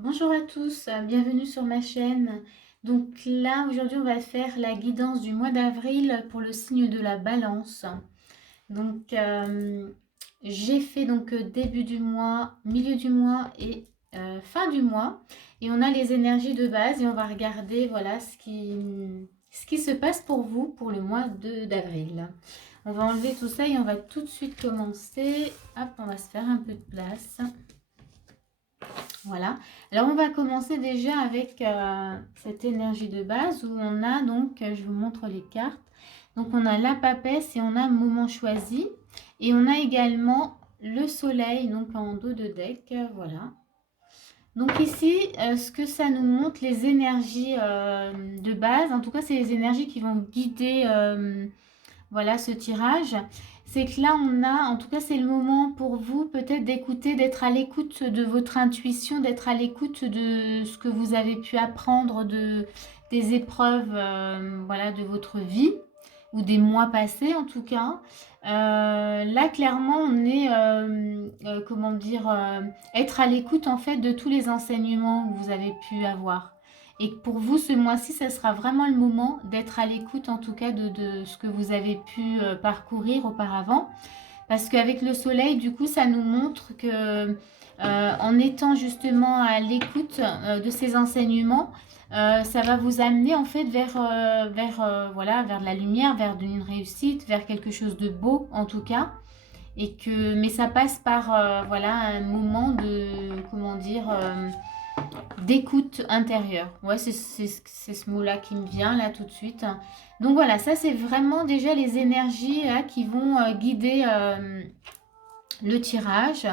Bonjour à tous, bienvenue sur ma chaîne. Donc là, aujourd'hui, on va faire la guidance du mois d'avril pour le signe de la Balance. Donc, j'ai fait donc début du mois, milieu du mois et fin du mois. Et on a les énergies de base et on va regarder voilà ce qui se passe pour vous pour le mois d'avril. On va enlever tout ça et on va tout de suite commencer. Hop, on va se faire un peu de place. Voilà. Alors, on va commencer déjà avec cette énergie de base où on a donc, je vous montre les cartes. Donc, on a la papesse et on a moment choisi. Et on a également le soleil, donc en dos de deck. Voilà. Donc ici, ce que ça nous montre, les énergies de base, en tout cas, c'est les énergies qui vont guider voilà ce tirage. C'est que là, on a, en tout cas, c'est le moment pour vous peut-être d'écouter, d'être à l'écoute de votre intuition, d'être à l'écoute de ce que vous avez pu apprendre des épreuves voilà, de votre vie ou des mois passés en tout cas. Là, clairement, on est, comment dire, être à l'écoute en fait de tous les enseignements que vous avez pu avoir. Et pour vous, ce mois-ci, ça sera vraiment le moment d'être à l'écoute, en tout cas, de ce que vous avez pu parcourir auparavant. Parce qu'avec le soleil, du coup, ça nous montre que en étant justement à l'écoute de ces enseignements, ça va vous amener en fait voilà, vers de la lumière, vers une réussite, vers quelque chose de beau en tout cas. Mais ça passe par voilà, un moment de, comment dire, d'écoute intérieure. Ouais, c'est ce mot-là qui me vient là tout de suite. Donc voilà, ça c'est vraiment déjà les énergies là, qui vont guider le tirage.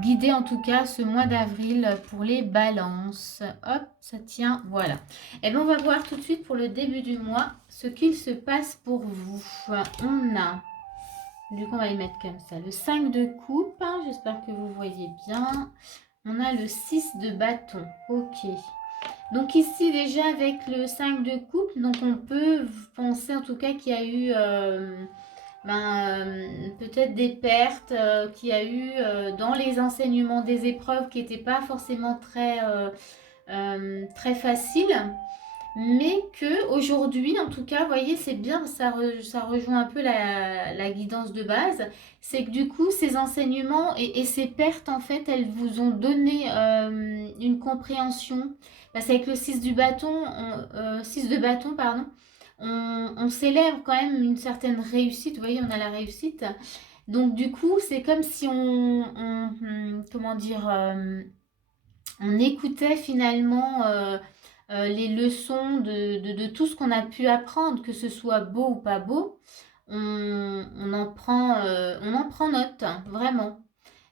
Guider en tout cas ce mois d'avril pour les balances. Hop, ça tient, voilà. Et bien on va voir tout de suite pour le début du mois ce qu'il se passe pour vous. On a, du coup on va y mettre comme ça, le 5 de coupe, hein, j'espère que vous voyez bien. On a le 6 de bâton, ok. Donc ici déjà avec le 5 de coupe, donc on peut penser en tout cas qu'il y a eu peut-être des pertes qu'il y a eu dans les enseignements des épreuves qui n'étaient pas forcément très faciles. Mais que aujourd'hui, en tout cas, vous voyez, c'est bien, ça rejoint un peu la guidance de base. C'est que du coup, ces enseignements et ces pertes, en fait, elles vous ont donné une compréhension. Parce qu'avec le 6 du bâton, 6 de bâton, pardon, on célèbre quand même une certaine réussite. Vous voyez, on a la réussite. Donc du coup, c'est comme si comment dire, on écoutait finalement les leçons de tout ce qu'on a pu apprendre, que ce soit beau ou pas beau, on en prend note, hein, vraiment.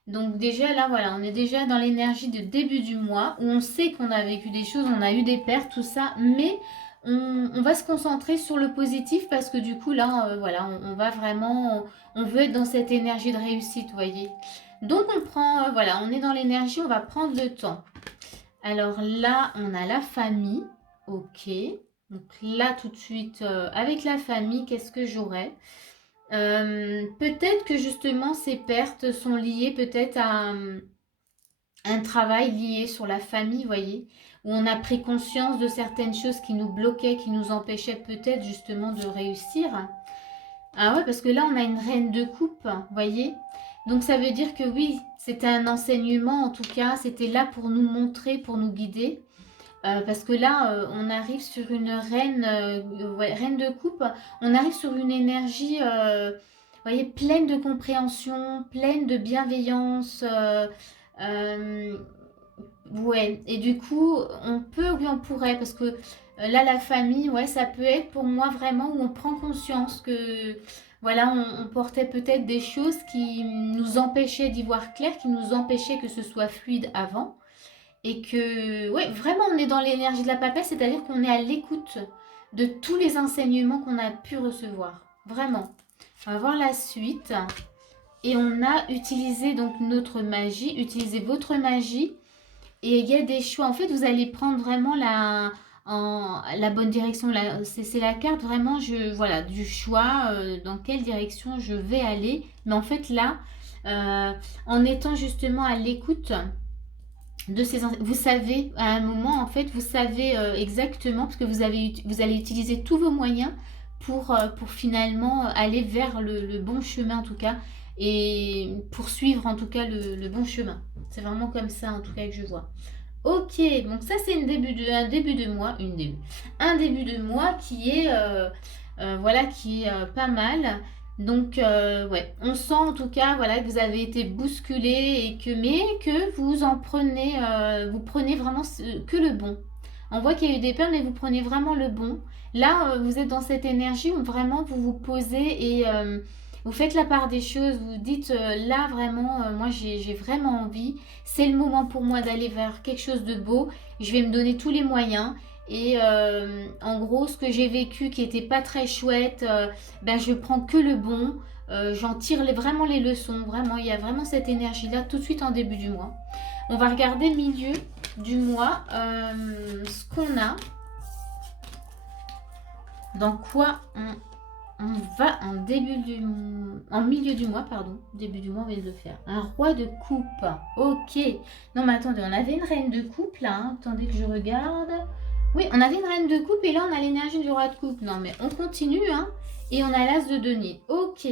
Donc déjà là, voilà, on est déjà dans l'énergie de début du mois, où on sait qu'on a vécu des choses, on a eu des pertes, tout ça, mais on va se concentrer sur le positif parce que du coup là, voilà, on va vraiment, on veut être dans cette énergie de réussite, vous voyez. Donc on prend, voilà, on est dans l'énergie, on va prendre le temps. Alors là, on a la famille. Ok. Donc là, tout de suite, avec la famille, qu'est-ce que j'aurais? Peut-être que justement, ces pertes sont liées peut-être à un travail lié sur la famille, vous voyez, où on a pris conscience de certaines choses qui nous bloquaient, qui nous empêchaient peut-être justement de réussir. Ah ouais, parce que là, on a une reine de coupe, vous voyez. Donc ça veut dire que oui, c'était un enseignement, en tout cas, c'était là pour nous montrer, pour nous guider. Parce que là, on arrive sur une reine, ouais, reine de coupe, on arrive sur une énergie, vous voyez, pleine de compréhension, pleine de bienveillance. Euh, ouais, et du coup, on peut, oui, on pourrait, parce que là, la famille, ouais, ça peut être pour moi vraiment où on prend conscience que, voilà, on portait peut-être des choses qui nous empêchaient d'y voir clair, qui nous empêchaient que ce soit fluide avant. Et que, ouais, vraiment, on est dans l'énergie de la papesse, c'est-à-dire qu'on est à l'écoute de tous les enseignements qu'on a pu recevoir. Vraiment. On va voir la suite. Et on a utilisé donc notre magie, utilisez votre magie. Et il y a des choix. En fait, vous allez prendre vraiment la bonne direction. C'est la carte vraiment voilà, du choix, dans quelle direction je vais aller. Mais en fait, là, en étant justement à l'écoute vous savez, à un moment, en fait, vous savez exactement, parce que vous allez utiliser tous vos moyens pour finalement aller vers le bon chemin, en tout cas, et poursuivre, en tout cas, le bon chemin. C'est vraiment comme ça, en tout cas, que je vois. Ok, donc ça, c'est un début de mois, un début de mois qui est, voilà, qui est pas mal. Donc, ouais, on sent en tout cas, voilà, que vous avez été bousculé et mais que vous en prenez, vous prenez vraiment que le bon. On voit qu'il y a eu des pertes, mais vous prenez vraiment le bon. Là, vous êtes dans cette énergie où vraiment vous vous posez et vous faites la part des choses. Vous dites, là, vraiment, moi, j'ai vraiment envie. C'est le moment pour moi d'aller vers quelque chose de beau. Je vais me donner tous les moyens. Et en gros, ce que j'ai vécu qui était pas très chouette, ben je prends que le bon. J'en tire vraiment les leçons. Vraiment, il y a vraiment cette énergie-là tout de suite en début du mois. On va regarder milieu du mois, ce qu'on a. Dans quoi on va en milieu du mois, pardon. Début du mois, on vient de le faire. Un roi de coupe. Ok. Non, mais attendez, on avait une reine de coupe là. Hein. Attendez que je regarde. Oui, on avait une reine de coupe et là, on a l'énergie du roi de coupe. Non, mais on continue. Hein. Et on a l'as de denier. Ok.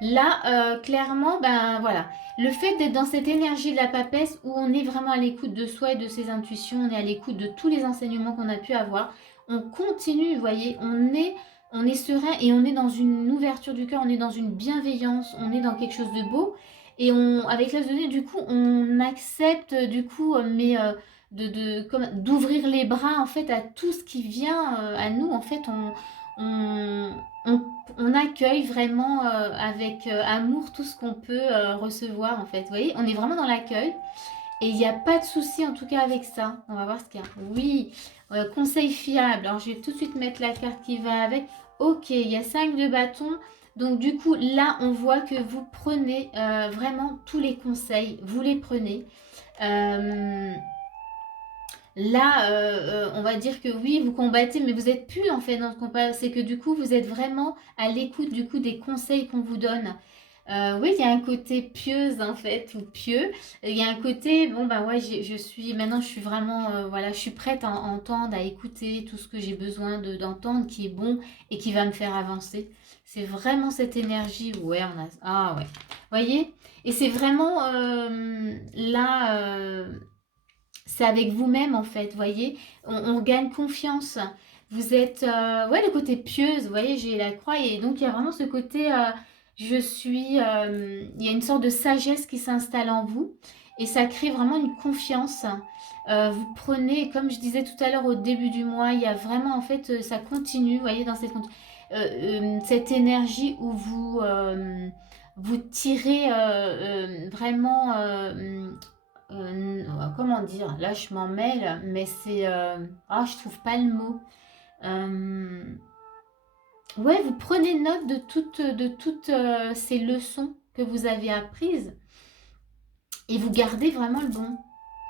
Là, clairement, ben voilà. Le fait d'être dans cette énergie de la papesse où on est vraiment à l'écoute de soi et de ses intuitions, on est à l'écoute de tous les enseignements qu'on a pu avoir, on continue, vous voyez, on est serein et on est dans une ouverture du cœur, on est dans une bienveillance, on est dans quelque chose de beau. Et avec l'as de denier, du coup, on accepte, du coup, mais d'ouvrir les bras, en fait, à tout ce qui vient à nous. En fait, on, on, on accueille vraiment avec amour tout ce qu'on peut recevoir en fait. Vous voyez, on est vraiment dans l'accueil et il n'y a pas de souci en tout cas avec ça. On va voir ce qu'il y a. Oui, conseil fiable. Alors je vais tout de suite mettre la carte qui va avec. Ok, il y a 5 de bâton. Donc du coup là on voit que vous prenez vraiment tous les conseils. Vous les prenez. Euh, Là, on va dire que oui, vous combattez, mais vous êtes plus en fait dans ce combat. C'est que du coup, vous êtes vraiment à l'écoute du coup des conseils qu'on vous donne. Oui, il y a un côté pieuse en fait, ou pieux. Il y a un côté, bon bah ouais, maintenant je suis vraiment, voilà, je suis prête à entendre, à écouter tout ce que j'ai besoin d'entendre qui est bon et qui va me faire avancer. C'est vraiment cette énergie, ouais, ah ouais. Voyez? Et c'est vraiment là, c'est avec vous-même en fait, voyez, on gagne confiance. Vous êtes, ouais, le côté pieuse, vous voyez, j'ai la croix et donc il y a vraiment ce côté, il y a une sorte de sagesse qui s'installe en vous et ça crée vraiment une confiance. Vous prenez, comme je disais tout à l'heure au début du mois, il y a vraiment en fait, ça continue, vous voyez, dans cette énergie où vous tirez vraiment comment dire, là je m'en mêle, mais c'est... ah, je trouve pas le mot. Euh, ouais, vous prenez note de toutes ces leçons que vous avez apprises et vous gardez vraiment le bon.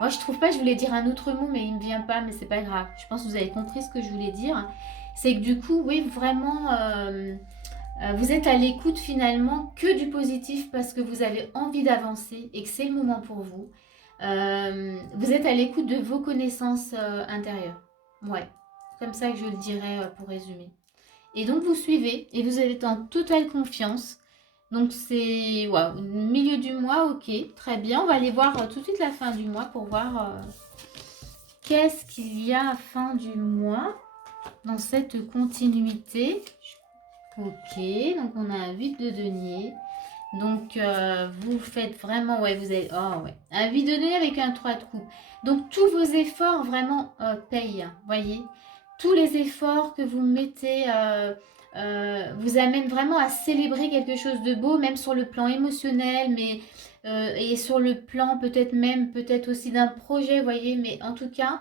Moi, je trouve pas, je voulais dire un autre mot, mais il me vient pas, mais c'est pas grave. Je pense que vous avez compris ce que je voulais dire. C'est que du coup, oui, vraiment, vous êtes à l'écoute finalement que du positif parce que vous avez envie d'avancer et que c'est le moment pour vous. Vous êtes à l'écoute de vos connaissances intérieures. Ouais, comme ça que je le dirais pour résumer. Et donc vous suivez et vous êtes en totale confiance. Donc c'est waouh, milieu du mois, ok, très bien. On va aller voir tout de suite la fin du mois pour voir qu'est-ce qu'il y a à fin du mois dans cette continuité. Ok, donc on a un 8 de denier. Donc vous faites vraiment, ouais, vous avez, oh ouais, un 8 de denier avec un 3 de coupe. Donc tous vos efforts vraiment payent, voyez. Tous les efforts que vous mettez vous amènent vraiment à célébrer quelque chose de beau, même sur le plan émotionnel, mais et sur le plan peut-être aussi d'un projet, voyez. Mais en tout cas,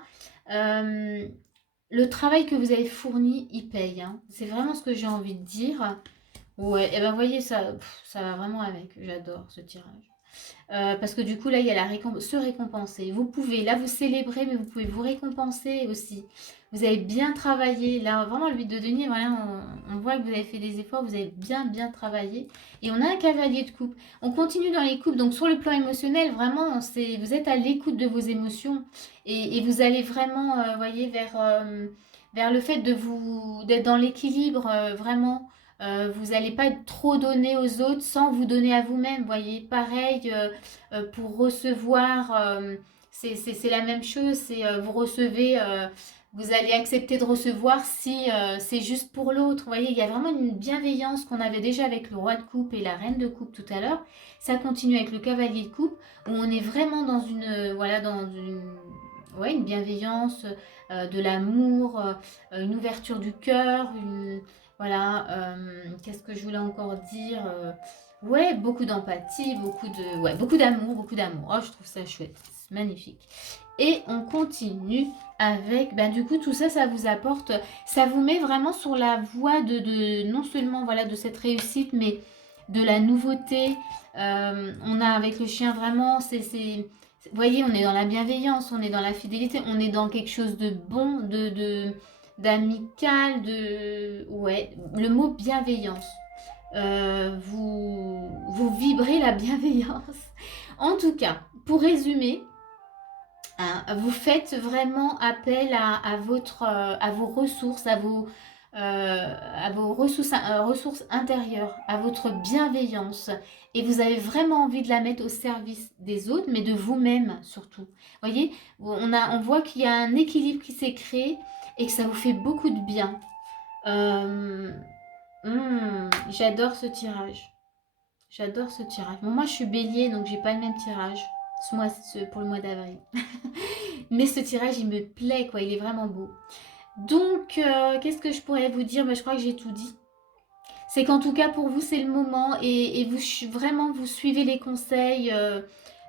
le travail que vous avez fourni, il paye. Hein. C'est vraiment ce que j'ai envie de dire. Ouais, et ben voyez, ça va vraiment avec. J'adore ce tirage. Parce que du coup, là, il y a se récompenser. Vous pouvez, là, vous célébrez, mais vous pouvez vous récompenser aussi. Vous avez bien travaillé. Là, vraiment, le 8 de denier, voilà, on voit que vous avez fait des efforts, vous avez bien travaillé. Et on a un cavalier de coupe. On continue dans les coupes. Donc, sur le plan émotionnel, vraiment, vous êtes à l'écoute de vos émotions. Et vous allez vraiment, voyez, vers le fait d'être dans l'équilibre, vraiment. Vous n'allez pas trop donner aux autres sans vous donner à vous-même. Voyez, pareil, pour recevoir, c'est la même chose. Vous recevez, vous allez accepter de recevoir si c'est juste pour l'autre. Vous voyez, il y a vraiment une bienveillance qu'on avait déjà avec le roi de coupe et la reine de coupe tout à l'heure. Ça continue avec le cavalier de coupe où on est vraiment dans voilà, ouais, une bienveillance, de l'amour, une ouverture du cœur, voilà, qu'est-ce que je voulais encore dire, ouais, beaucoup d'empathie, beaucoup d'amour, beaucoup d'amour. Oh, je trouve ça chouette, c'est magnifique. Et on continue avec, ben du coup, tout ça, ça vous apporte, ça vous met vraiment sur la voie non seulement, voilà, de cette réussite, mais de la nouveauté. On a avec le chien vraiment, vous voyez, on est dans la bienveillance, on est dans la fidélité, on est dans quelque chose de bon, d'amical, ouais, le mot bienveillance. Vous vibrez la bienveillance. En tout cas, pour résumer, hein, vous faites vraiment appel à vos ressources, à vos ressources intérieures, à votre bienveillance. Et vous avez vraiment envie de la mettre au service des autres, mais de vous-même surtout. Vous voyez, on voit qu'il y a un équilibre qui s'est créé et que ça vous fait beaucoup de bien. J'adore ce tirage. J'adore ce tirage. Bon, moi, je suis bélier, donc j'ai pas le même tirage pour le mois d'avril. Mais ce tirage, il me plaît, quoi. Il est vraiment beau. Donc, qu'est-ce que je pourrais vous dire? Je crois que j'ai tout dit. C'est qu'en tout cas, pour vous, c'est le moment. Et vraiment, vous suivez les conseils.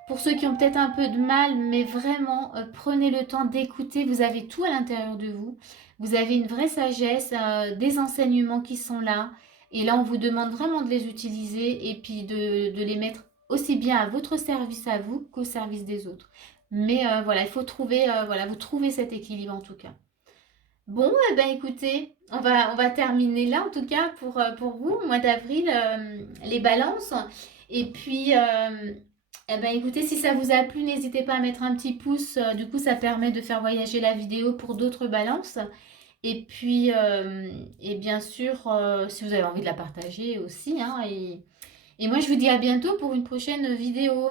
Pour ceux qui ont peut-être un peu de mal, mais vraiment, prenez le temps d'écouter. Vous avez tout à l'intérieur de vous. Vous avez une vraie sagesse, des enseignements qui sont là. Et là, on vous demande vraiment de les utiliser et puis de les mettre aussi bien à votre service à vous qu'au service des autres. Mais voilà, il faut trouver, voilà, vous trouvez cet équilibre en tout cas. Bon, eh ben, écoutez, on va terminer là en tout cas pour vous, mois d'avril, les balances. Et puis, eh ben, écoutez, si ça vous a plu, n'hésitez pas à mettre un petit pouce. Du coup, ça permet de faire voyager la vidéo pour d'autres balances. Et puis, et bien sûr, si vous avez envie de la partager aussi, hein, et moi, je vous dis à bientôt pour une prochaine vidéo.